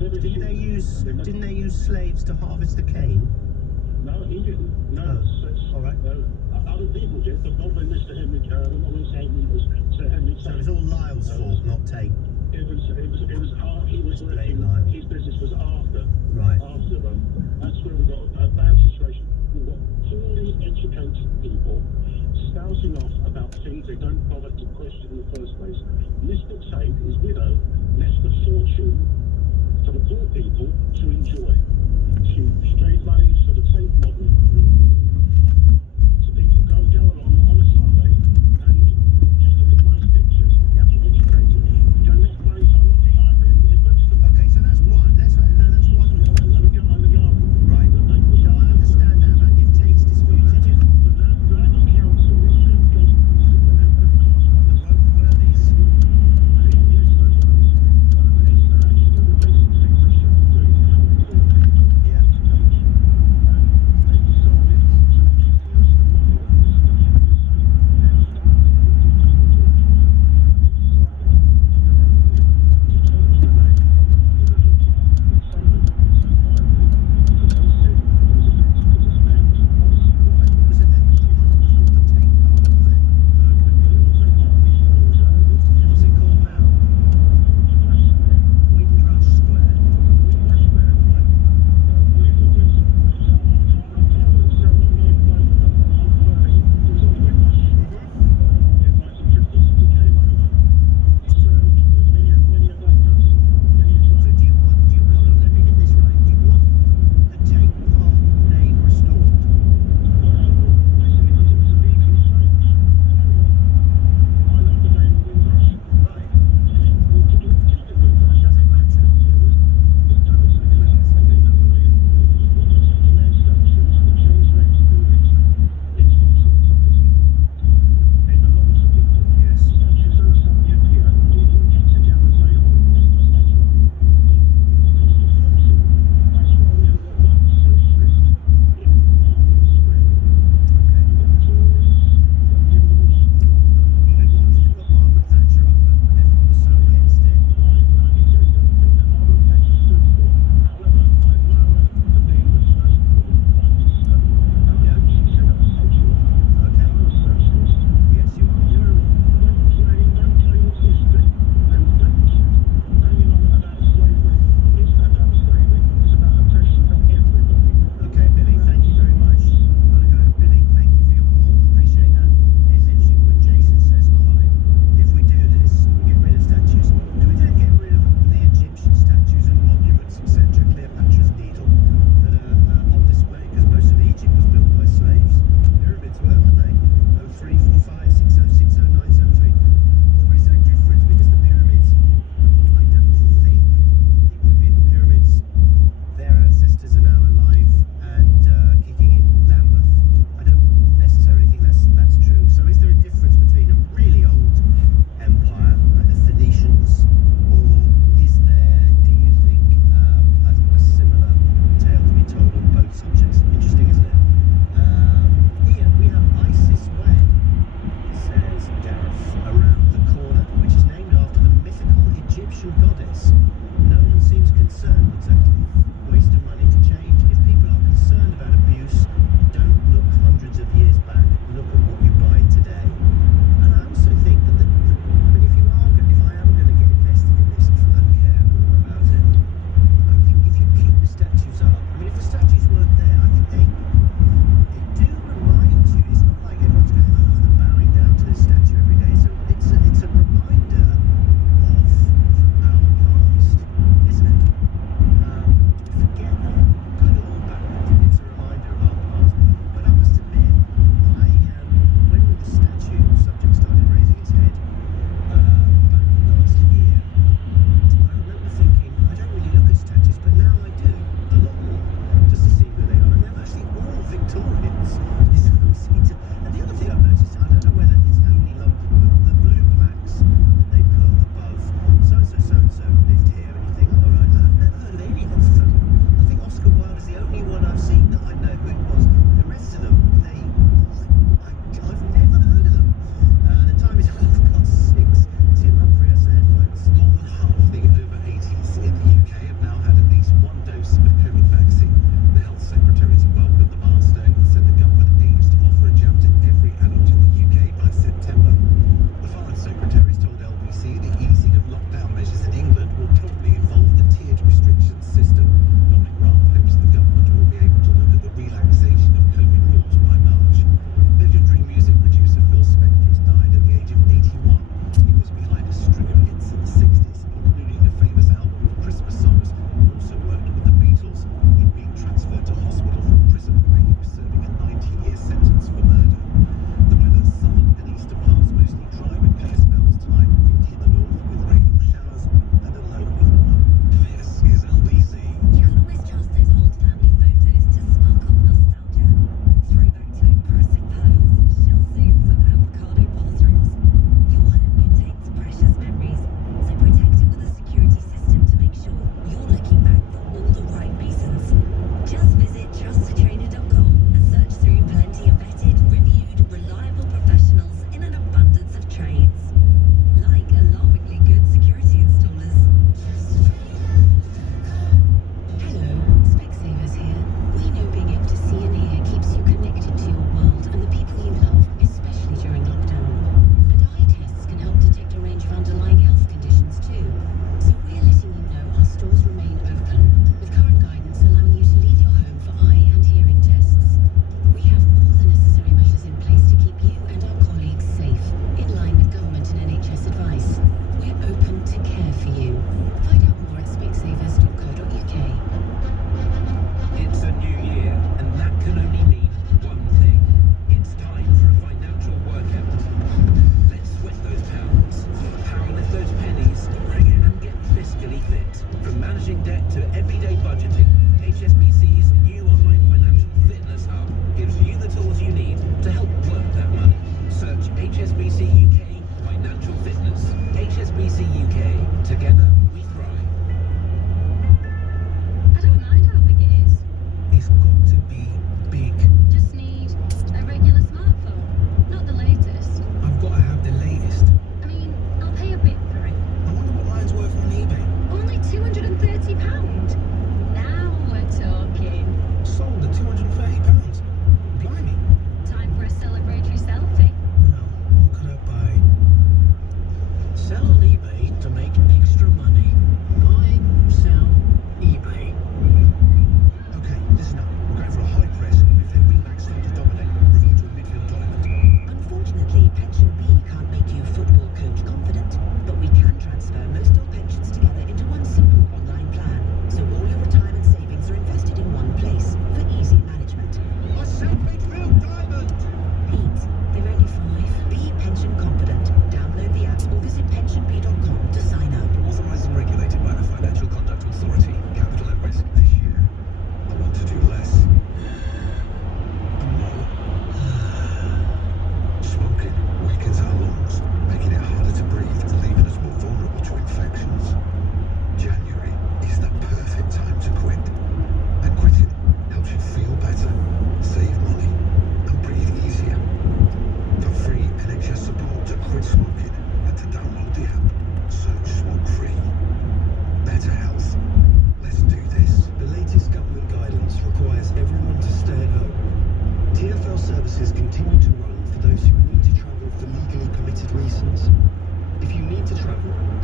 Didn't they use slaves to harvest the cane? No, he didn't. No, oh. All right. Other people did, but not when Mr. Henry was Sir Henry. So it was all Lyle's fault, not Tate. It was his business was after. Right. After that's where we got a bad situation. We've got poorly educated people spousing off about things they don't bother to question in the first place. Mr. Tate, his widow, left a fortune for the poor people to enjoy. She gave money for the Tate model. So people go along on a Sunday and just look at nice pictures, get educated, go and let money to a lovely library in Brixton. Okay, so that's one. That's one. Right. No, I understand that, but if Tate's disputed it. But that council is were these?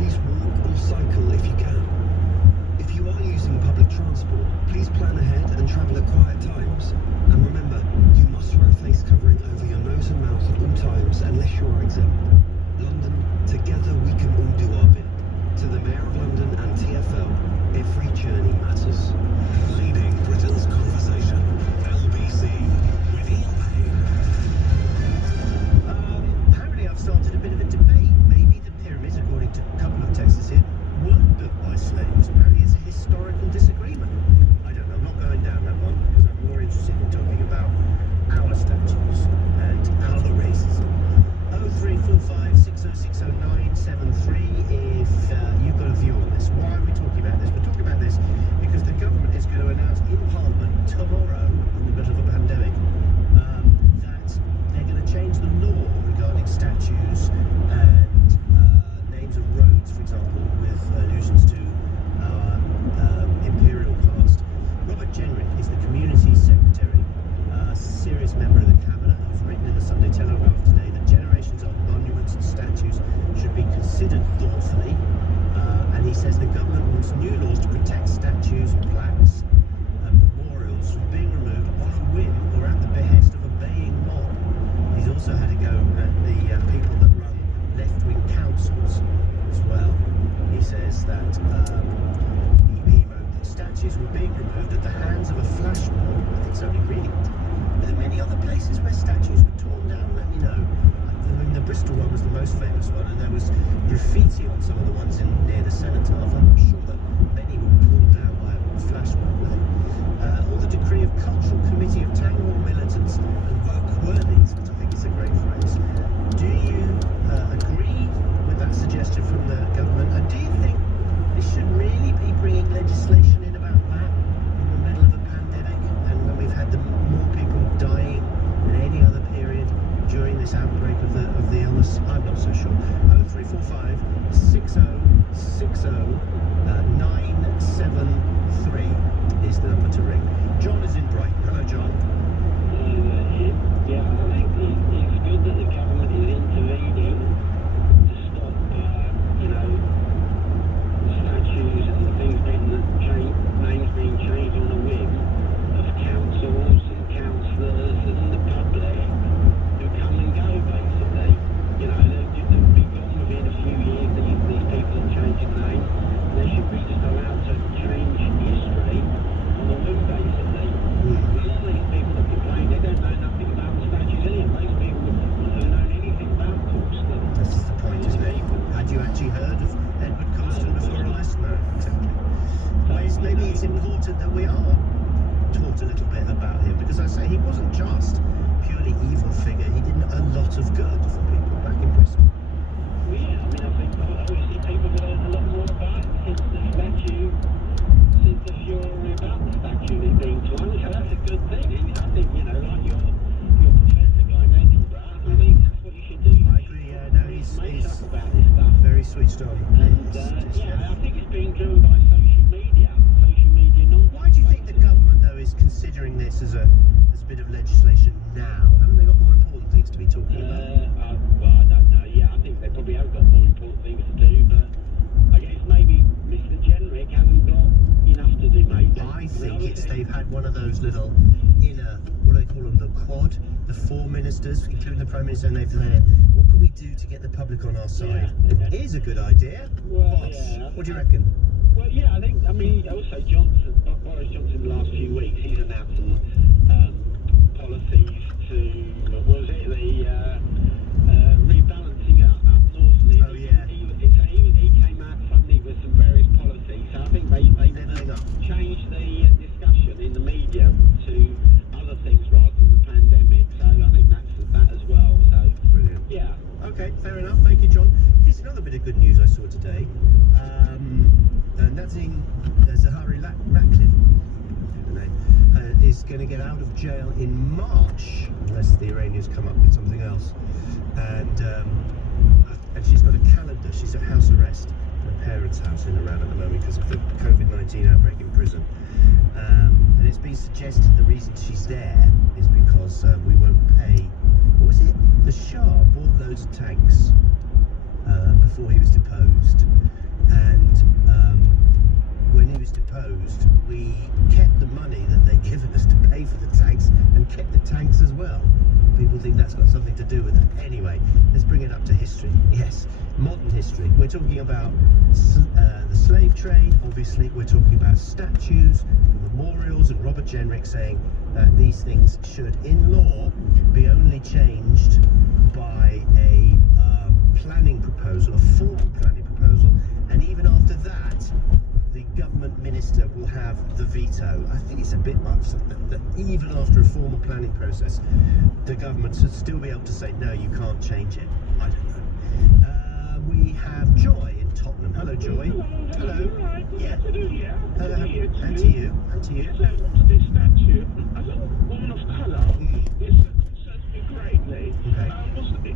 please walk or cycle if you can. If you are using public transport, please plan ahead and travel at quiet times. And remember, you must wear a face covering over your nose and mouth at all times unless you are exempt. London, together we can all do our bit. To the Mayor of London and TfL, every journey matters. Leading Britain's conversation. LBC with Ian Payne. Apparently I've started a bit of a debate. Maybe the pyramids, according to a couple of texts here, weren't built by slaves. Apparently it's a historical disagreement. I don't know, I'm not going down that one because I'm more interested in talking about our statues and our racism. 0345 6060973 if you've got a view on this. Why are we talking about this? We're talking about this because the government is going to announce in Parliament tomorrow, in the middle of a pandemic, that they're going to change the law regarding statues and names of roads, for example, with allusions to our imperial past. Robert Jenrick is the Community Secretary, a serious member of the Cabinet, who's written in the Sunday Telegraph today that generations of monuments and statues should be considered thoughtfully. And he says the government wants new laws to protect statues, plaques, and memorials from being removed on a whim or at the behest of a baying mob. He's also had a go at the people that run left-wing councils as well. He says that he wrote that statues were being removed at the hands of a flash mob. I think somebody reading it. Are there many other places where statues were torn down? Let me know. I mean, the Bristol one was the most famous one, and there was graffiti on some of the ones near the Cenotaph. I'm not sure that many were pulled down by a flash mob, were they? Or the decree of Cultural Committee of Tangle Militants and Woke Worthies, which I think is a great phrase. Do you agree with that suggestion from the government? And do you think they should really be bringing legislation in about that in the middle of a pandemic and when we've had more people dying than any other period during this outbreak of the illness? I'm not so sure. 0345 6060 973 is the number to ring. John is in Brighton. Hello, John. Yeah, I think it's good that the government is intervening to stop, the statues and the things names being changed on a whim of councils and councillors and the public who come and go, basically. They'll be gone within a few years, these people are changing names. They should be just allowed to change history on a whim, basically. Because all these people that complain, they don't know nothing about the statues anyway. Most people wouldn't have known anything about Colston. That's the point, isn't it? Had you actually heard of Edward Colston before all this? No, exactly. Maybe it's important that we are taught a little bit about him, because I say he wasn't just a purely evil figure. He did a lot of good for people back in Bristol. Well, yeah, I think obviously people have learned a lot more about the statue since the fury about the statue being torn, so that's a good thing. And I think, like your professor guy in Edinburgh, I think that's what you should do. I agree, yeah, no, he's about this stuff. very switched on. And I think it's being driven by social media nonsense. Why do you think the government, though, is considering this as a bit of legislation now? Haven't they got more important things to be talking about? Well, I don't know. Yeah, I think they probably have got more important things to do, but I guess maybe Mr. Jenrick hasn't got enough to do, maybe. I think they've had one of those little inner, what do they call them, the quad, the four ministers, including the Prime Minister, and they've said, what can we do to get the public on our side? Yeah. Here's a good idea. Well, Boss, yeah. what do you reckon? Well, yeah, I mean, also Boris Johnson, the last few weeks, he's announced some policies to, what was it, the rebalancing up north. Oh, yeah. He came out suddenly with some various policies, so I think they changed the discussion in the media to other things rather than the pandemic, so I think that's that as well. So Brilliant. Yeah. Okay, fair enough. Thank you, John. Here's another bit of good news I saw today, and that's in Zahari Ratcliffe, the name, is going to get out of jail in March, unless the Iranians come up with something else. And she's got a calendar. She's at house arrest at her parents' house in Iran at the moment because of the COVID-19 outbreak in prison. And it's been suggested the reason she's there is because we won't pay. What was it? The Shah bought loads of tanks before he was deposed, to do with that. Anyway, let's bring it up to history. Yes, modern history. We're talking about the slave trade, obviously. We're talking about statues, memorials, and Robert Jenrick saying that these things should, in law, be only changed by a planning proposal, a formal planning proposal, and even after that, the government minister will have the veto. I think it's a bit much that even after a formal planning process, the government should still be able to say, no, you can't change it. I don't know. We have Joy in Tottenham. Hello, Joy. Hello. Yeah. Hello. And to you. And to you. Yes, this statue, as a woman of colour, this concerns me greatly. Okay.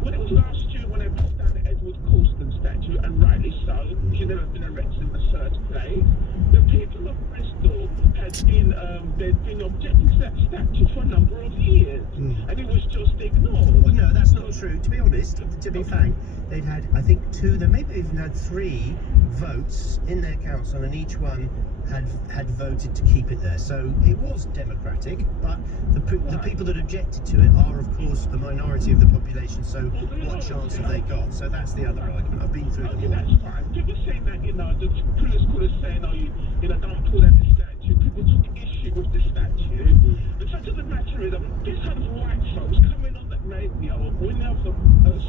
When it was last year when they put down the Edward Colston statue, and rightly so, should never have been erected in the first place, the people of Bristol had been they'd been objecting to that statue for a number of years, and it was just ignored. Well, no, that's not true. To be honest, to be frank, they'd had, I think, they maybe even had 3 votes in their council, and each one had voted to keep it there. So it was democratic, but the people that objected to it are, of course, a minority of the population. So what chance have they got? So that's the other argument. I've been through them all. That's fine. People saying that, the previous callers saying, don't pull down the statue. People took issue with the statue. The fact of the matter is, this kind of white folks coming on the radio or going out on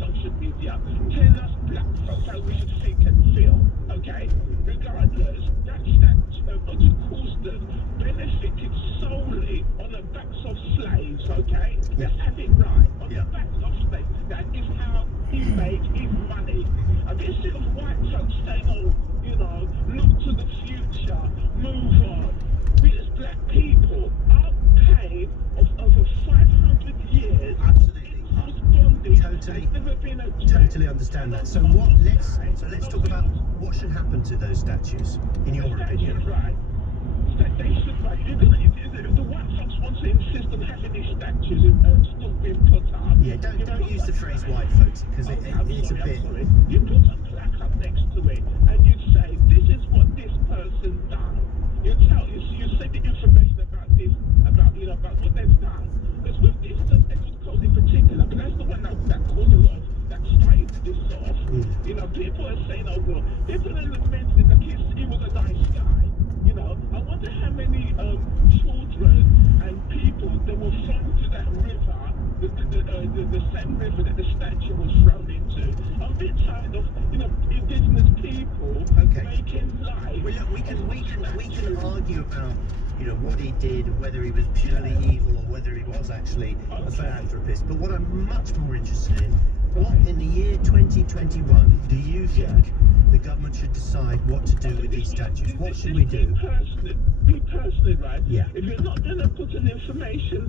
social media telling us black folks how we should think and feel. Okay? Regardless, that statue of Edward Colston benefited solely on the backs of slaves. Okay? Yeah. Let's have it right. On Yeah. the backs of slaves. That is how he made his money. A bit sick of white folks saying, look to the future, move on. We as black people are pain of over 500 years. Absolutely. Bondage. Totally. There's never been a Totally understand that. So let's talk about what should happen to those statues, in your opinion. Right. They should, right. If the white folks want to insist on having these statues still being put up. Yeah, don't use the phrase white folks, because it's a bit. You put a plaque up next to it and you say, this is what this person done. You say the information about this, about what they've done. Because with this Edward Colston in particular, but that's the one that caused a lot, that started this off. People are saying, people are lamenting that he was a nice guy. I wonder how many children and people that were thrown to that river, the same river that the statue was thrown into. I'm a bit tired of, indigenous people making life. Well, look, we can argue about what he did, whether he was purely evil or whether he was actually a philanthropist. But what I'm much more interested in, what in the year 2021 do you think the government should decide what to do with these statues? What should we do? Me personally, right? Yeah. If you're not going to put an information